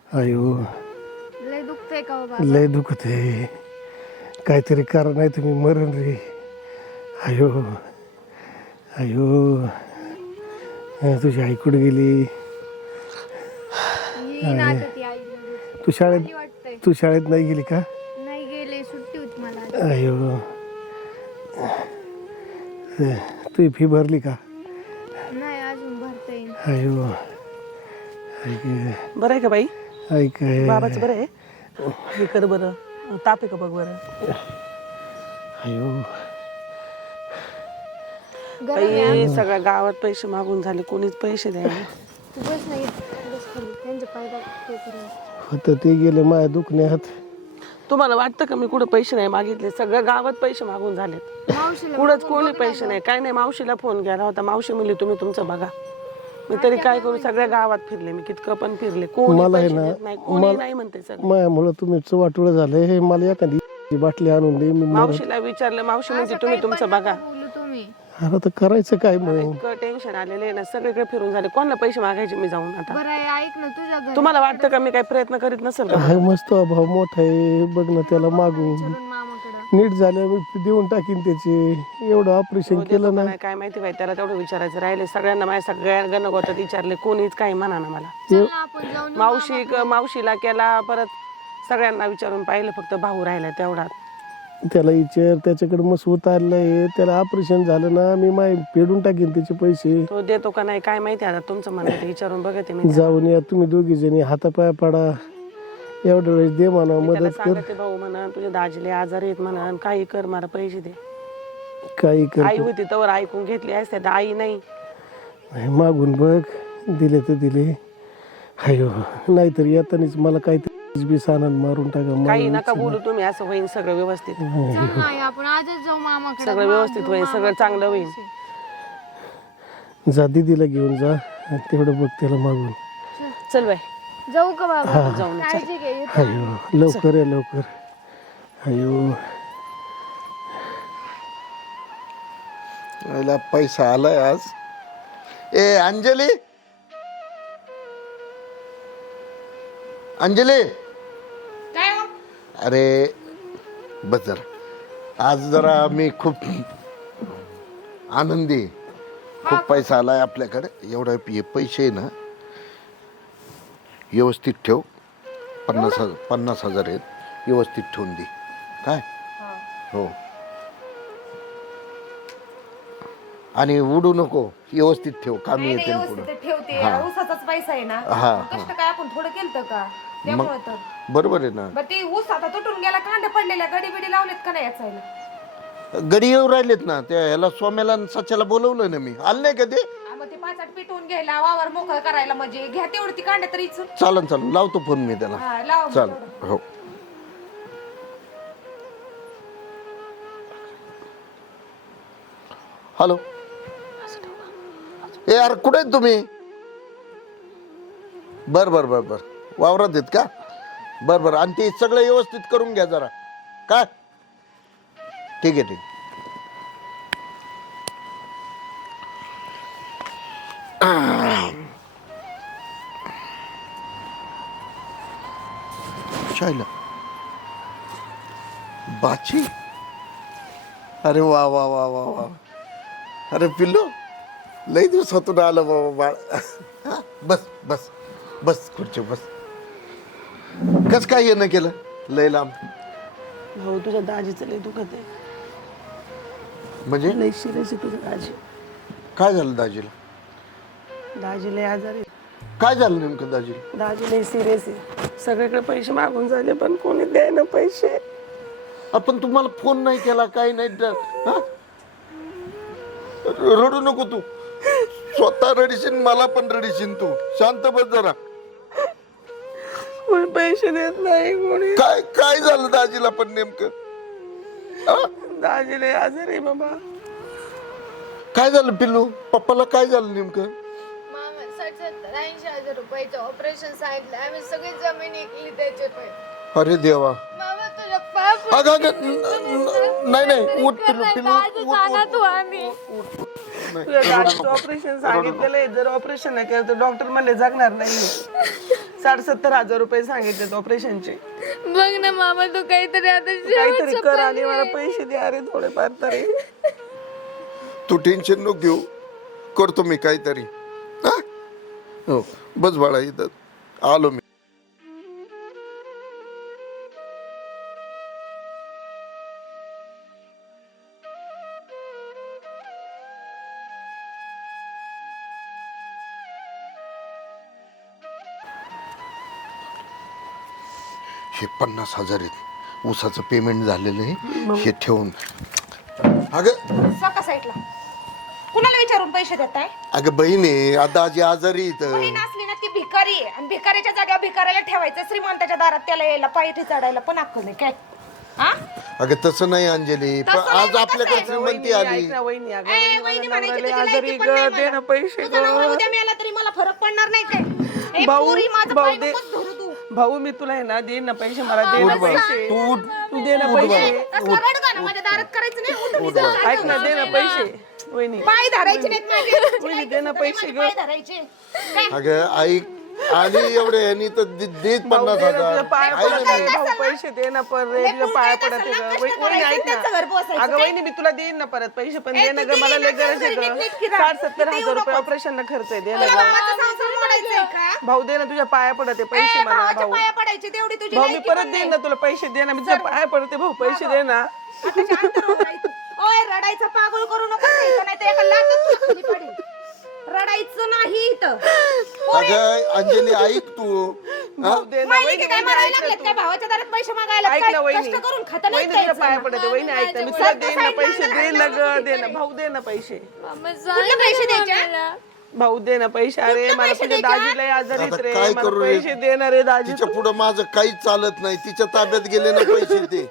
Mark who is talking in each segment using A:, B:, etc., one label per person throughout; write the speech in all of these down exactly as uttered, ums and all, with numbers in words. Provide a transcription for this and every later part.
A: अयो
B: लय दुखतंय का हो बाबा?
A: लय दुखत आहे. काहीतरी करा नाही तुम्ही मरण रे. अयो अयो तुझी आई कुठे गेली?
B: येईन आता ती आई लगेच.
A: तू शाळेत
B: आली वाटतंय.
A: तू शाळेत नाही गेली का?
B: नाही गेले, सुट्टी होती मला आज.
A: अयो तू फी भरली का?
B: नाही अजून भरता येईल.
A: अयो ऐक
C: बरं आहे का बाई?
A: ऐक
C: बाबाचं बरं आहे? हे कर बरं, ताप आहे का बघ बरं.
A: अयो
B: गरम आहे.
C: बाई सगळ्या गावात पैसे मागून झाले, कोणीच पैसे द्यायला.
B: तू बस नाही बस खाली. त्यांचे पाय दाब ते करून.
A: होतं ते गेलं माझ्या दुखण्यात.
C: तुम्हाला वाटतं का मी कुठं पैसे नाही मागितले? सगळ्या गावात पैसे मागून झालेत,
B: मावशीला
C: कुठंच
B: बघून
C: कोणी
B: बघ
C: पैसे
B: ना
C: नाही, काय नाही. मावशीला फोन केला होता, मावशी म्हणली तुम्ही तुमचं बघा. मी तरी काय करू, सगळ्या गावात फिरले मी, कितकं पण फिरले, कोणी
A: मला आहे
C: पैसे
A: ना,
C: देत नाही, कोणी नाही म्हणते. सगळं
A: माझ्यामुळं तुम्ही वाटोळं झालंय. हे मला एखादी बाटली आणून दे. मी मरत.
C: मावशीला विचारलं, मावशी म्हणते
B: असं
C: तुम्ही
B: काही
C: तुमचं
B: पण
C: बघा.
B: नका बोलू तुम्ही.
A: आता तर करायचं काय मग?
C: इतकं टेन्शन आलेलं आहे ना, सगळीकडे फिरून झाले, कोणाला पैसे मागायचे मी जाऊन आता?
B: बरं आहे, ऐक ना तुझ्या घरी
C: तुम्हाला वाटतं का मी काही प्रयत्न करीत नसेल का?
A: हाय मस्त भाऊ मोठा आहे बघ ना, त्याला मागून
B: विचारून मामाकडं.
A: नीट झालं मी देऊन टाकीन त्याचे. एवढं ऑपरेशन
C: हो,
A: केलं
C: देतो
A: ना.
C: का नाही काय माहिती बाई, त्याला तेवढं विचारायचं राहिले. सगळ्यांना माझ्या सगळ्या गणगोतात विचारले, कोणीच काही म्हणा ना मला.
B: चल ना आपण जाऊन येऊ
C: मावशी मावशीला केला, परत सगळ्यांना विचारून पाहिलं, फक्त भाऊ राहिला तेवढा.
A: त्याला विचार, त्याच्याकडे मस्त उतारलंय. त्याला ऑपरेशन झालं ना, मी माय फेडून टाकीन त्याचे पैसे.
C: तो देतो का नाही काय माहिती, आता तुमचं म्हणणं ते विचारून बघते मी.
A: जाऊन या तुम्ही दोघी जणी, हातापाय पडा. एवढ्या वेळेस दे म्हणा,
C: मी त्याला
A: मदत कर.
C: सांगते भाऊ म्हणा, तुझे दाजीले आजारी आहेत म्हणा, काही कर, मला पैसे दे.
A: काही कर.
C: आई होती तर ऐकून घेतली असते, तर आई नाही.
A: मागून बघ, दिले तर दिले. अयो नाहीतर येतानीच मला काहीतरी बी सामान मारून टाका.
C: काही नका बोलू तुम्ही, असं होईन सगळं व्यवस्थित.
B: चल ना आपण आजच जाऊ मामाकडे.
C: सगळं व्यवस्थित होईल, सगळं चांगलं होईल.
A: जा दीदीला घेऊन जा आणि तेवढं बघ त्याला मागून.
C: चल बाई
B: जाऊ का बाबा?
C: जाऊन
B: काळजी घे. येतो.
A: अयो लवकर या लवकर. अयो
D: याला पैसा आलाय आज. ए अंजली, अंजली, अरे बस जरा. आज जरा मी खूप आनंदी आहे. खूप पैसा आलाय आपल्याकडे. एवढा हे पैसे आहे ना, व्यवस्थित ठेव. पन्नास हजार पन्नास हजार आहेत, व्यवस्थित ठेवून दे. काय हो, आणि उडू नको, व्यवस्थित ठेव, कामी येते पुढे.
E: ठेवते.
D: हा.
E: ऊसाचाच पैसा आहे ना,
D: हा,
E: कष्ट काय आपण थोडं केलं का त्यामुळे तर.
D: बरोबर आहे ना.
E: बरं ते ऊस आता तुटून गेला, कांडे पडलेल्या, गडी बिडी लावलेत का नाही याचायला?
D: गडी येऊ राहिलेत ना, त्या ह्याला सोम्याला आणि सच्याला बोलवलं ना मी. आलं नाही का ते?
E: हा, मग ते पाचाट पिटवून घ्यायला, वावर मोकळं करायला, म्हणजे घ्या तेवढी ती कांडे तरी इचून.
D: चालन चालन, लावतो फोन मी त्याला.
E: हा, लावा मग
D: चाल
E: तेवढं.
D: हो. हॅलो, ए यार कुठे आहेत तुम्ही? बर बर बर बर, वावरात आहेत का? बर बर, आणि ते सगळं व्यवस्थित करून घ्या जरा. काय ठीक आहे ठीक. शायला बाची, अरे वा वा वा वा वा. अरे पिल्लू, लई दिवसातून आलं बाबा बाळ. हा, बस बस बस खुर्ची बस. कस काय येणं केलं लय लांब?
C: भाऊ तुझ्या दाजीचं लय दुखत आहे,
D: म्हणजे
C: लय सिरियस आहे तुझ्या दाजी.
D: काय झालं दाजीला?
C: दाजी लय आजारी.
D: काय झालं नेमकं दाजीला?
C: दाजी लय सिरियस आहे, सगळीकडे पैसे मागून झाले, पण कोणी द्यायना पैसे.
D: आपण तुम्हाला फोन नाही केला, काही नाही. हा? रडू नको तू, स्वतः रडीशीन, मला पण रडीशीन. तू शांत बस जरा.
C: कोणी पैसे देत नाही कोणी.
D: काय काय झालं दाजीला पण नेमकं? हा?
C: दाजी लय आजारी आहे बाबा.
D: काय झालं पिल्लू? पप्पाला काय झालं नेमकं?
B: मामा साठ सत्तर ऐंशी हजार रुपयाचं ऑपरेशन सांगितलं. आम्ही सगळी जमीन विकली त्याचे पैसे.
D: अरे देवा.
B: मामा तुझ्या पाप
D: अगं अगं न- न- नाही नाही, उठ पिल्लू पिल्लू,
B: आज
D: उठ,
B: सांगा
D: उठ,
B: तू आम्ही
D: उठ, उठ.
C: तुझ्या गाडीचं ऑपरेशन सांगितलेलं आहे, जर ऑपरेशन नाही केलं तर डॉक्टर म्हणले जगणार नाही. साठ सत्तर हजार रुपये सांगितले ऑपरेशनचे.
B: बघ ना मामा तू काहीतरी आता
C: काहीतरी
B: शेवटचं
C: कर आणि मला पैसे द्या अरे थोडेफार तरी.
D: तू टेन्शन नको घेऊ, करतो मी काहीतरी. हा? हो बस बाळा, इथं आलो मी. हे पन्नास हजार आहेत, ऊसाचं पेमेंट झालेलं आहे, हे ठेवून. अगं
E: स्वतः साईडला कुणाला विचारून पैसे देताय?
D: अगं बहिणी, आता आजी आजारी इथं.
E: बहीण असली ना ती भिकारी आहे आणि भिकारीच्या जागेवर भिकाऱ्याला ठेवायचं, श्रीमंताच्या दारात त्याला यायला पायरी चढायला पण अक्कल नाही काय? हा?
D: अगं तसं नाही अंजली, पण
E: तसं नाही,
D: आज
E: मग
D: आपल्याकडे
E: कसं आहे?
D: श्रीमंती आली.
C: ऐक ना वहिनी, अगं
E: ए,
C: वहिनी,
E: वहिनी
C: मला
E: म्हणायची
C: नवऱ्याला
E: तुझी
C: आजारी
E: लायकी पण
C: ग,
E: नाही
C: दे
E: मला.
C: ना पैसे
E: तुझा नवरा
C: ग.
E: उद्या मिळाला तरी मला फरक पडणार नाही काय? ए,
C: भाऊ
E: पोरी, माझं
C: भाऊ
E: पाय
C: दे,
E: नकोच धरू तू.
C: भाऊ मी तुला आहे ना देईन ना पैसे, मला दे ना
D: उठ बाळा,
C: पैसे,
D: तू उठ.
C: तू दे ना पैसे.
E: तसं रडगाणं माझ्या दारात करायचं नाही. उठ, मी जाऊ.
C: ऐक ना, दे ना पैसे वहिनी.
E: पाय धरायचे नाहीत माझे.
C: वहिनी दे ना पैसे ग.
E: पाय धरायचे काय?
D: अगं आई आली एवढे यांनी तर दे- देत
C: भाऊ
D: पन्नास
C: दे ना, तुझ्या
D: हजार.
C: पाया
D: आहे ना
C: पडत
D: मी.
C: आहे. भाऊ पैसे दे ना पर रे, तुझ्या पाया पडत आहे ग. वही- वहिनी ऐक
E: त्यांचं घर
C: ना,
E: पोसायचं
C: अगं वहिनी मी तुला देईन ना परत पैसे, पण
E: ए,
C: दे ना
E: तू
C: ग, मला
E: दिली
C: लय
E: ना,
C: गरज आहे
E: घरी
C: ग.
E: नीट फिरा.
C: साठ सत्तर
E: इथे
C: हजार
E: येऊ
C: रुपये
E: नको.
C: ऑपरेशनला खर्च आहे, दे ना
E: तुला
C: ग.
E: भावाचा संसार मोडायचा आहे का?
C: भाऊ दे ना, तुझ्या पाया पडत आहे पैसे
E: ए,
C: मला.
E: भावाच्या
C: भाऊ
E: पाया पडायचे तेवढी तुझी
C: भाऊ मी
E: लायकी
C: परत
E: पण
C: देईन
E: नाही.
C: ना तुला पैसे, दे ना, मी तुझ्या पाया पडते भाऊ, पैसे दे ना.
E: आताच्या अंतरावर राहायचं. ओय रडायचं पागल करू नको, नाही तर एका लाटच तुला खाली पडेल. रडायचं नाही इथं.
D: अगं अंजली ऐक तू. हा?
C: भाऊ दे ना
E: माहिती
C: वहिनी,
E: की काय
C: वहिनी,
E: मारायला
C: ऐक ना
E: लागलेत
C: तू.
E: काय भावाच्या दारात पैसे मागायला?
C: ऐक
E: काय
C: ना वहिनी,
E: कष्ट करून खाता नाही
C: वहिनी तुझ्या
E: जायचं.
C: पाया पडते वहिनी, ऐक ना, मी तुला देईन ना पैसे, दे ना ग, दे ना भाऊ, दे ना पैसे.
B: मामा
E: कुठले पैसे द्यायचे?
B: मला
C: भाऊ दे ना पैसे. अरे
E: कुठले
C: मला
E: पैसे
C: तुझ्या
E: द्यायचे?
C: दाजीला आजारी
D: आता
C: रे,
D: काय
C: मला
D: करू रे?
C: पैसे देणार रे दाजी.
D: तिच्या पुढं माझं काहीच चालत नाही, तिच्या ताब्यात गेले ना पैसे ते.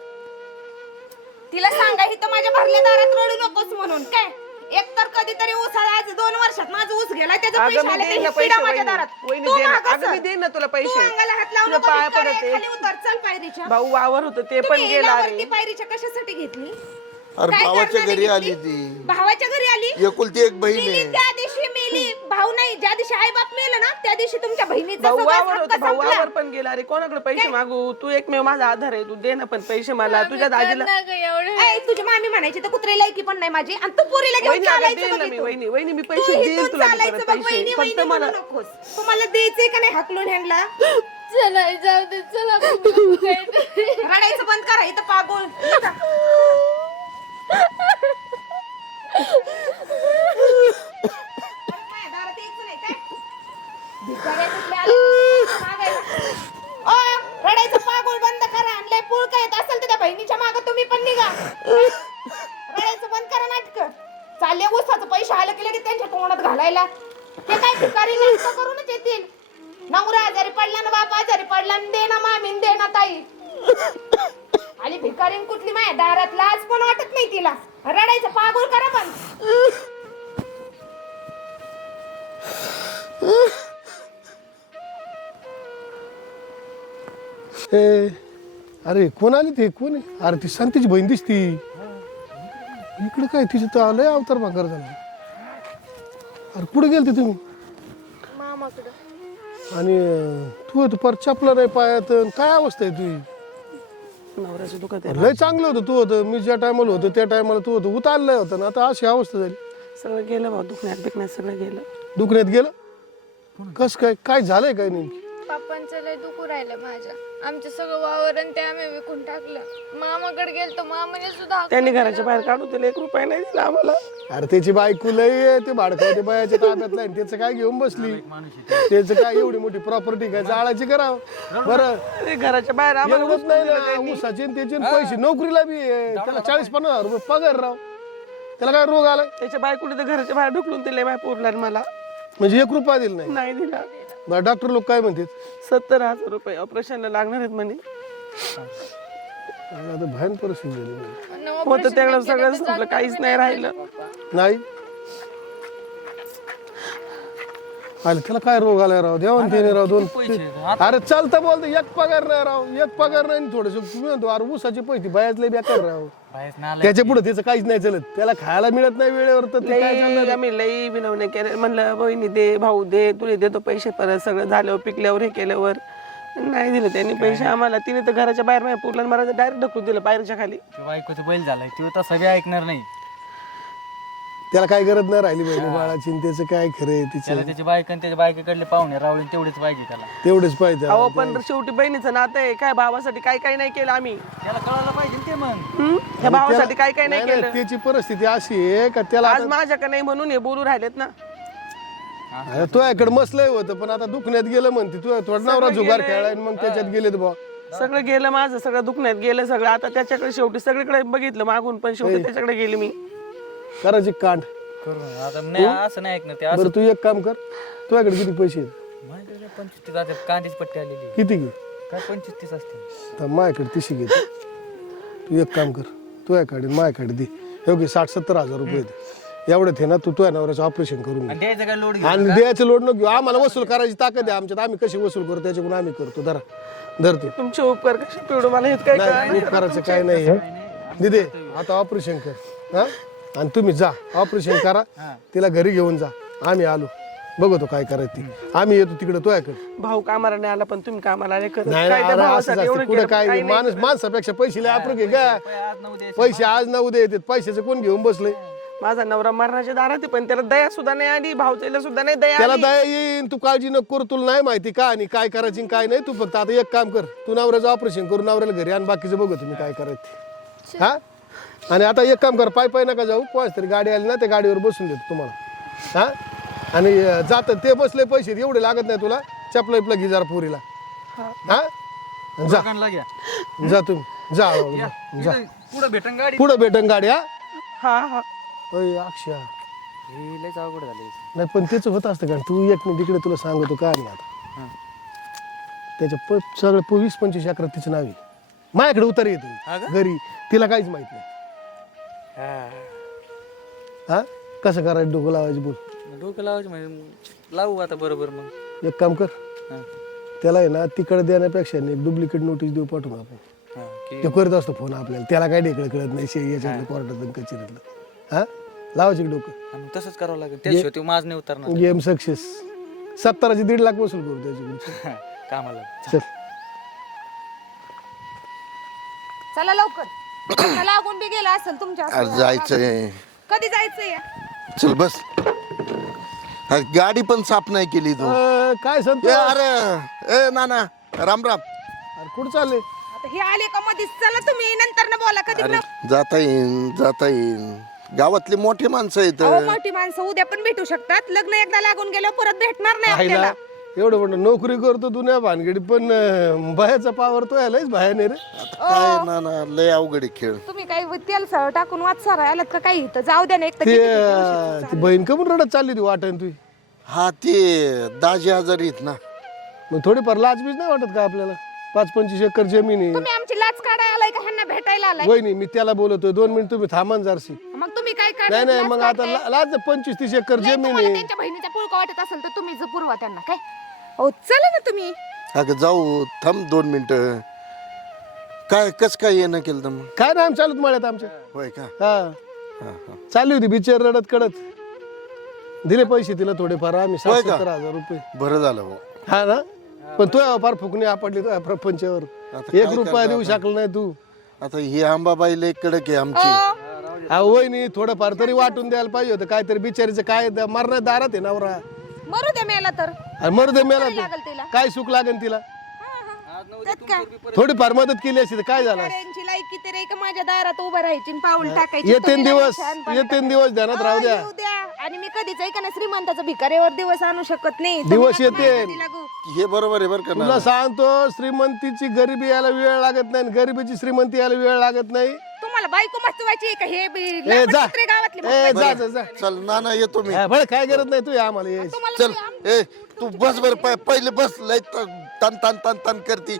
E: तिला सांगा इथं माझ्या भरल्या दारात रडू नकोस म्हणून काय? एक तर कधीतरी ऊस आला, आज दोन वर्षात माझा ऊस गेला, त्याचे पैसे
C: अगं मी
E: आले
C: देईन ना
E: ते
C: पैसे
E: पिढा माझ्या
C: वहिनी,
E: दारात.
C: वहिनी
E: तू
C: दे ना,
E: मागं
C: अगं मी
E: सर.
C: देईन ना तुला
E: तू
C: पैसे.
E: अंगाला हात लावू
C: तुझ्या
E: नको,
C: पाया
E: भिकारी,
C: पडते.
E: खाली उतर, चल पायरीच्या.
C: भाऊ वावर होतं ते पण
E: तुम्ही
C: गेला
E: हिलावरती
C: रे.
E: पायरीच्या कशासाठी घेतली?
D: अरे
E: काय
D: भावाच्या
E: कारणाने
D: घरी आली
E: घेतली?
D: ती,
E: भावाच्या घरी आली?
D: एकुलती एक बहीण
E: मेली
D: आहे.
E: त्या दिवशी मेली. भाऊ नाही, ज्या दिवशी आई बाप मेलं ना त्या दिवशी तुमच्या बहिणीचा
C: भाऊ
E: सगळा
C: वावर
E: हक्क
C: होतं, भाऊ
E: संपला.
C: वावर पण गेला रे. कोणाकडे पैसे मागू? तू एकमेव माझा आधार आहे, तू दे ना पण पैसे मला. तुझ्या दाजीला
B: ना ग एवढे
E: ऐ, तुझी मामी म्हणायची तर कुत्रे लायकी पण नाही माझी, आणि तू पोरीला घेऊन
C: वहिनी अगं
E: चालायचं
C: देईन
E: बघ
C: ना मी,
E: इथून.
C: वहिनी वहिनी मी
E: तू
C: पैसे देईन
E: इथून
C: तुला मी
E: चालायचं
C: परत
E: बघ,
C: पैसे.
E: वहिनी,
C: फक्त
E: वहिनी
C: मला
E: म्हणू नकोस. तुम्हाला द्यायचंय का नाही हाकलून ह्यांना?
B: चला जाऊ दे, चला आपण बघू काहीतरी.
E: रडायचं बंद करा इथं पागोल. दारात यायचं नाही काय? भिकाऱ्या कुठल्या आल्या पैसे मागायला? ओ, रडायचं पागोल बंद करा. आणि लय पुळका येत असेल तर त्या बहिणीच्या मागं तुम्ही पण निघा. रडायचं बंद करा नाटक. चालले ऊसाचं पैसे आलं की लगेच त्यांच्या तोंडात घालायला. ते काय भिकारी नाटकं करूनच येतील. नवरा आजारी पडला ना, बाप आजारी पडला ना, दे ना मामीन, दे ना ताई. आणि भिकारीन कुठली माझ्या दारात लाज पण वाटत नाही तिला. रडायचं पागोल करा पण.
A: ए अरे कोण आली ते कोण आहे? अरे ती संतीची बहीण दिसती इकडे. काय तिचं तर आलंय अवतार भाकर झाला. अरे कुठे गेलते तुम्ही?
B: मामाकडं
A: आणि अं, तू तू पर चपला नाही पायात, अन काय अवस्था आहे तुझी?
C: नवऱ्याचं दुखत आहे.
A: लय चांगलं होतं तू होतं, मी ज्या टायमाला होतो त्या टायमाला तू होतं, उतारलंय होतं ना, आता अशी अवस्था झाली.
C: सगळं गेलं भाऊ, दुखण्यात बिकण्यात सगळं गेलं.
A: दुखण्यात गेलं कस काय? काय झालंय काय नेमकी?
B: पप्पांचं लय दुखू राहिलं माझ्या. आमचं सगळं वावर आणि ते आम्ही विकून टाकलं. मामाकडे गेलतो, मामाने सुद्धा हाकलून
C: त्यांनी
B: दिलं.
C: घराच्या बाहेर काढून दिले, एक रुपया नाही दिला आम्हाला.
A: अरे त्याची बायको लय आहे, ते भाडकावते बायाच्या ताब्यातला आहे, त्याचं काय घेऊन बसली? त्याचं काय एवढी मोठी प्रॉपर्टी काय जाळायची करावं? बरं
C: ते घराच्या बाहेर आम्हाला
A: एवढंच नाही
C: उचलून दिलं त्यांनी.
A: ना, ऊसाचे आणि त्याचे आणि पैसे, नोकरीला बी आहे. त्याला चाळीस पन्नास हजार रुपये पगार राव. त्याला काय रोग आलाय?
C: त्याच्या बायकोने तर घराच्या बाहेर ढुकलून दिले माझ्या पोरला आणि मला
A: म्हणजे एक रुपया दिला नाही?
C: नाही दिला.
A: बरं डॉक्टर लोक काय म्हणतात?
C: सत्तर हजार रुपये ऑपरेशनला लागणार आहेत म्हणे.
A: आता भयान परिस्थिती झाली म्हणजे.
B: आणि
C: होतं
B: operation
C: त्याकडे
B: नाही केलं
C: सगळं
B: तर
C: संपलं,
B: जगणार
C: काहीच
B: पण
C: नाही राहिलं.
B: पप्पा.
A: नाही आले त्याला काय रोग आलाय राव देवान त्याने राव दोन अरे चालतं बोलतो एक पगार नाही राव एक पगार नाही थोडस तुम्ही म्हणतो अरे ऊसाचे पैसे बायातले बेकार राव त्याच्या पुढे त्याचं काहीच नाही चालत त्याला खायला मिळत नाही वेळेवर तर ते काय
C: लई आम्ही लई विनवणे केले म्हणलं बहिणी दे भाऊ दे तुला देतो पैसे परत सगळं झाल्यावर पिकल्यावर हे केल्यावर नाही दिलं त्यांनी पैसे आम्हाला तिने तर घराच्या बाहेर नाही पुरला मला डायरेक्ट ढकलून दिलं बाहेरच्या खाली
F: बायकोचं बैल झालाय तो तसं बी ऐकणार नाही
A: त्याला काय गरज नाही राहिली बहिणी बाळाची आणि त्याचं काय खरंय
F: त्याला
A: तिचं
F: त्याची बायक आणि त्याच्या बायकोकडले पाहुणे रावळे तेवढेच पाहिजे त्याला
A: तेवढेच पाहिजे
C: अहो पण शेवटी बहिणीचं नातं आहे काय भावासाठी काय काय नाही केलं आम्ही
F: त्याला कळायला पाहिजे ना ते मग
C: हम्म? त्या भावासाठी काय काय नाही
A: नाही,
C: केलं
A: नाही, त्याची परिस्थिती अशी आहे का त्याला
C: आज माझ्याकडे नाही म्हणून हे बोलू राहिलेत ना
A: अरे तो याकडे मसलंय होतं पण आता दुखण्यात गेलं म्हणते तू थोडा नवरा जुगार खेळाय आणि मग त्याच्यात गेलेत बा
C: सगळं गेलं माझं सगळं दुखण्यात गेलं सगळं आता त्याच्याकडे शेवटी सगळीकडे बघितलं मागून पण शेवटी त्याच्याकडे गेली मी
A: करायची कांड
F: करू ना. आता नाही असं नाही ऐकणार ते असं
A: बरं तू एक काम कर तुझ्याकडे किती पैसे आहेत
F: माझ्याकडे पंचवीस तीस आता कांद्याची पट्टी आलेली
A: किती घे
F: काय पंचवीस तीस असते
A: तर माझ्याकडे तिशी घे तू एक काम कर तुझ्याकडे माझ्याकडे दे हे घे साठ सत्तर हजार रुपये दे एवढं ते ना तू तुझ्या नवऱ्याचं ऑपरेशन करून घे
F: आणि द्यायचं काय लोड
A: आणि द्यायचं लोड नको घेऊ आम्हाला वसूल करायची ताकद आहे आमच्यात आम्ही कशी वसूल करू त्याच्याकडून आम्ही करतो धरा धरतो
C: तुमचे उपकार कसे पिवडू मला हे काय
A: नाही उपकाराचं काय नाही दिदे आता ऑपरेशन कर हा आणि तुम्ही जा ऑपरेशन करा तिला घरी घेऊन जा आम्ही आलो बघतो काय करायचं ती आम्ही येतो तिकडे तुझ्याकडे
C: भाऊ कामाला नाही आला पण तुम्ही कामाला आले खरं
A: नाही
C: काय
A: नाही,
C: त्या
A: अरे असंच
C: भावासाठी
A: असतं
C: एवढं
A: कुठं
C: केलं,
A: काय
C: काही
A: नाही. माणूस माणसापेक्षा पैसे लय आपण घे का
F: आज नऊ द्यायचं
A: पैसे आज ना उद्या येतात पैशाचं कोण घेऊन बसले
C: माझा नवरा मरणाच्या दारात आहे, पण त्याला दया सुद्धा नाही आली भाऊच्याला सुद्धा नाही दया
A: त्याला
C: आली.
A: दया येईन तू काळजी नको करू तुला नाही माहिती का आणि काय करायची आणि काय नाही तू फक्त आता एक काम कर तू नवऱ्याचं ऑपरेशन करू नवऱ्याला घरी आणि बाकीचं बघू तुम्ही काय करायचं हा आणि आता एक काम कर पाय पाय नका जाऊ कोणाच तरी गाडी आली ना त्या गाडीवर बसून देतो तुम्हाला हा आणि जात ते बसले पैसे एवढे लागत नाही तुला चपला इपला घे जरा पुरीला हा जा
F: दुकानला घ्या
A: जा तुम्ही जा जा
F: पुढे भेटन गाडी
A: पुढं भेटन गाडी हा
C: हा हा
A: अय अक्षय
F: हे लयच अवघड झाले
A: नाही पण त्याचं होत असतं का तू एक मिनिट इकडे तुला सांगतो का नाही आता त्याच्या प सगळं प- वीस पंचवीस अकरा तिचं नाव आहे माझ्याकडे उतार येतो घरी तिला काहीच माहित नाही हा कसं करायचं डोकं लावायचं बोल
F: डोकं लावायचं म्हणजे लावू आता बरोबर मग
A: एक काम कर
F: हा.
A: त्याला आहे ना तिकडे देण्यापेक्षा ना एक डुप्लिकेट नोटीस देऊ पाठवून आपण
F: हा, की
A: तो करत असतो फोन आपल्याला त्याला काय डेकळं कळत नाही शे याच्यातलं कोर्टातलं कचेरीतलं हा लावायचं की डोकं
F: मग तसंच करावं लागेल त्याशिवाय ते माझ नाही उतरणार
A: गेम सक्सेस सत्तराचे दीड लाख वसूल करू त्याच्याकडून
F: हा, कामाला
A: चल
E: चला लवकर लग्न लागून बी गेला असेल तुमच्या
D: अरे जायचंय
E: कधी जायचंय
D: चल बस अरे गाडी पण साफ नाही केली तू
A: अं, काय सांगतो
D: ए, अरे ए नाना राम राम
A: अरे कुठं चालले
E: आता हे आले का मधीच चला तुम्ही नंतर न बोला कधी
D: अरे जाता येईन जाता येईन गावातली मोठी माणसं आहेत
E: अहो मोठी माणसं उद्या पण भेटू शकतात लग्न एकदा लागून गेल्यावर परत भेटणार नाही
A: आईला
E: आपल्याला
A: एवढं म्हणलं नोकरी करतो दुनिया भानगडी पण अं, बायाचा पावर तो यायलाच बाहेर नाही रे
D: आता काय नाना लय अवघड आहे खेळ
E: तुम्ही काही तेल सळ टाकून वाचसार आलात का काही तर जाऊ द्या ना एक तर
A: ते
E: किती किती
A: अं,
E: दिवसाचं
A: ती बहीण कमून रडत चालली ती वाटण तुझी
D: हा ते दहाशे हजार आहेत ना
A: मग थोडीफार लाचबीज नाही वाटत का आपल्याला पाच पंचवीस एकर जमीन आहे
E: तुम्ही आमची लाच काढायला आलाय का ह्यांना भेटायला आलाय
A: वहिनी मी त्याला बोलतोय दोन मिनिट तुम्ही थांबा जारसी
E: मग तुम्ही काय
A: नाही
E: काढायला
A: नाही
E: लाच
A: मग आता
E: काढताय?
A: ला- लाज पंचवीस तीस एकर
E: नाही,
A: जमीन
E: तुम्हाला
A: आहे
E: त्यांच्या बहिणीचा पुळका वाटत असेल तर तुम्ही जो पुरवा त्यांना काय हो चला ना तुम्ही
D: अगं जाऊ थांब दोन मिनिटं काय कस काय येणं केलं तर मग
A: काय नाही आम चालूत मळ्यात आमच्या
D: होय का
A: हा
D: हा हा
A: चालली होती बिचार रडत कडत दिले पैसे तिला थोडेफार आम्ही साठ
D: होय का?
A: सत्तर हजार रुपये
D: बरं झालं भाऊ
A: हा ना पण तू फार फुकणी आपडली तुझ्या प्रपंचावर
D: आता
A: एक
D: काय
A: रुपया
D: करणार
A: देऊ
D: आता?
A: शकला नाही तू
D: आता ही आंबाबाई लय कडक आहे आमची
E: अहो,
A: हा वहिनी थोडंफार तरी वाटून द्यायला पाहिजे होतं काहीतरी बिचारीचं काय द- मरणार दारात आहे नवरा
E: मरू दे मेला तर
A: आणि मरू दे मेला
E: लागल
A: तर.
E: तिला.
A: काय सुख लागेल तिला
E: त्यात काय
A: थोडीफार मदत केली असती तर काय झालं असतं?
E: त्यांची लायकी तर आहे का माझ्या दारात उभं राहायची आणि पाऊल टाकायची
A: येते
E: तुम्ही
A: दिवस
E: नाही छान
A: येते दिवस ध्यानात राहू द्या
E: येऊ द्या आणि मी कधीच ऐका ना श्रीमंताचा भिकाऱ्यावर दिवस आणू शकत नाही
A: दिवस
E: तुम्ही आता
A: येते.
E: माझ्या नादी लागू.
D: हे बरोबर आहे बरं का
A: तुला
D: नाना?
A: सांगतो श्रीमंतीची गरिबी यायला वेळ लागत नाही आणि गरिबीची श्रीमंती यायला वेळ लागत नाही
E: तुम्हाला बायको महत्वाची आहे का हे बी-
A: ए
E: लांबड
A: जा
E: कुत्रे गावातले
A: ए
E: महत्वाचे.
A: जा जा जा
D: चल नाना येतो मी
A: हा, बरं काय गरज नाही तू या आम्हाला यायची.
E: तुम्हाला
D: चल
E: तरी आम-
D: ए तू बस बर पहिले बस लय त- तन तन तन तन करती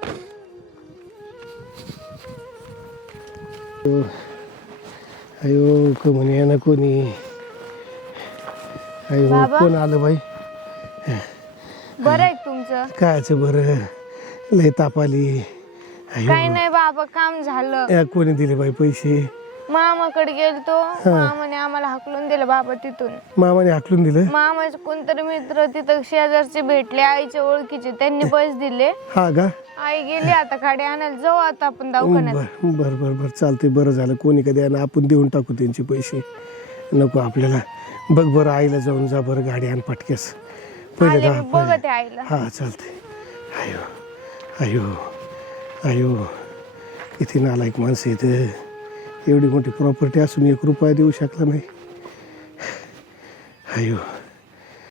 A: अयो क म्हणे ना कोणी अयो कोण आलं बाई
B: बरं आहे का तुमचं?
A: कायचं बरं, लय ताप आली. आयो.
B: काही नाही बाबा, काम झालं.
A: या कोणी दिले बाई पैसे?
B: मामाकडे गेलतो, मामाने आम्हाला हाकलून दिलं बाबा तिथून.
A: मामाने हाकलून दिलं?
B: मामाचे कोणतरी मित्र तिथं शेजारचे भेटले, आईच्या ओळखीचे, त्यांनी पैसे दिले.
A: हा का?
B: आई गेली आता गाडी आणायला. जाऊ आता आपण दवाखान्यात.
A: बर बर बर बर चालतंय, बरं झालं. कोणी कधी आणि आपण देऊन टाकू त्यांचे पैसे, नको आपल्याला. बघ बरं, आईला जाऊन जा बरं, गाडी आण पटकेस. पहिले
B: आले
A: दहा
B: मी बघते आईला.
A: हा चालतंय. आयो आयो आयो, किती नालायक माणसं इथं. एवढी मोठी प्रॉपर्टी असून एक रुपया देऊ शकला नाही. आयो.